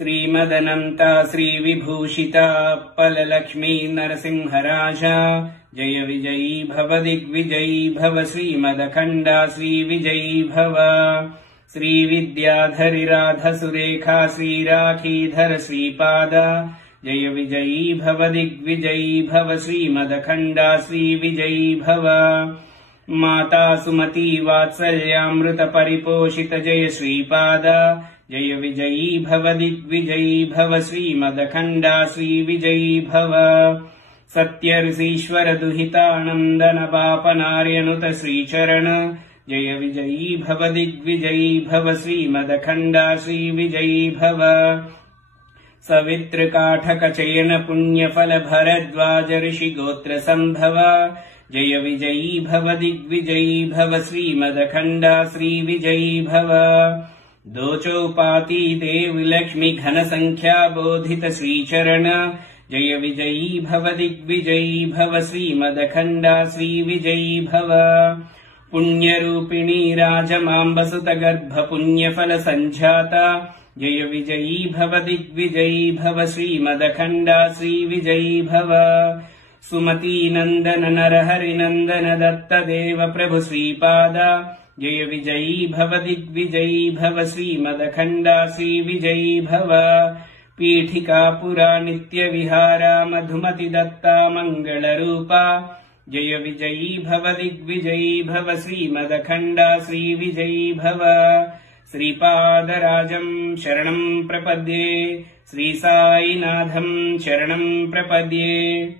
श्रीमदनन्ता श्रीविभूषिता पललक्ष्मी नरसिंहराजा जय विजयी भव दिग्विजयी भव श्रीमदखण्डा श्रीविजयी भव श्रीविद्याधरिराधसुरेखा श्रीराखीधर श्रीपाद जय विजयी भव दिग्विजयी भव श्रीमदखण्डा श्रीविजयी भव माता सुमती वात्सल्यामृत परिपोषित जय श्रीपाद जय विजयी भव दिग्विजयी भव श्रीमदखण्डा श्रीविजयी भव सत्यऋषीश्वर दुहितानन्दन पापनार्यनुत श्रीचरण जय विजयी भव दिग्विजयी भव श्रीमदखण्डा श्रीविजयी भव सवितृकाठक चयन पुण्यफल भरद्वाज ऋषि गोत्र संभव जय विजयी भव दिग्विजयी भव श्रीमदखण्डा श्रीविजयी भव दोचौपाती देवि लक्ष्मी घन संख्या बोधित श्रीचरण जय विजयी भव दिग्विजयी भव श्रीमदखण्डा श्रीविजयी भव पुण्यरूपिणी राजमाम्बसुत गर्भ पुण्यफल संजाता जय विजयी भव दिग्विजयी भव श्रीमदखण्डा श्रीविजयी भव सुमती नन्दन नरहरिनन्दन दत्त देव प्रभु श्रीपाद जय विजयी भव दिग्विजयी भव श्रीमदखण्डा श्रीविजयी भव पीठिका पुरा नित्य विहारा मधुमति दत्ता मंगलरूपा जय विजयी भव दिग्विजयी भव श्रीमदखण्डा श्रीविजयी भव श्रीपादराजं शरणं प्रपद्ये श्रीसाईनाथं शरणं प्रपद्ये।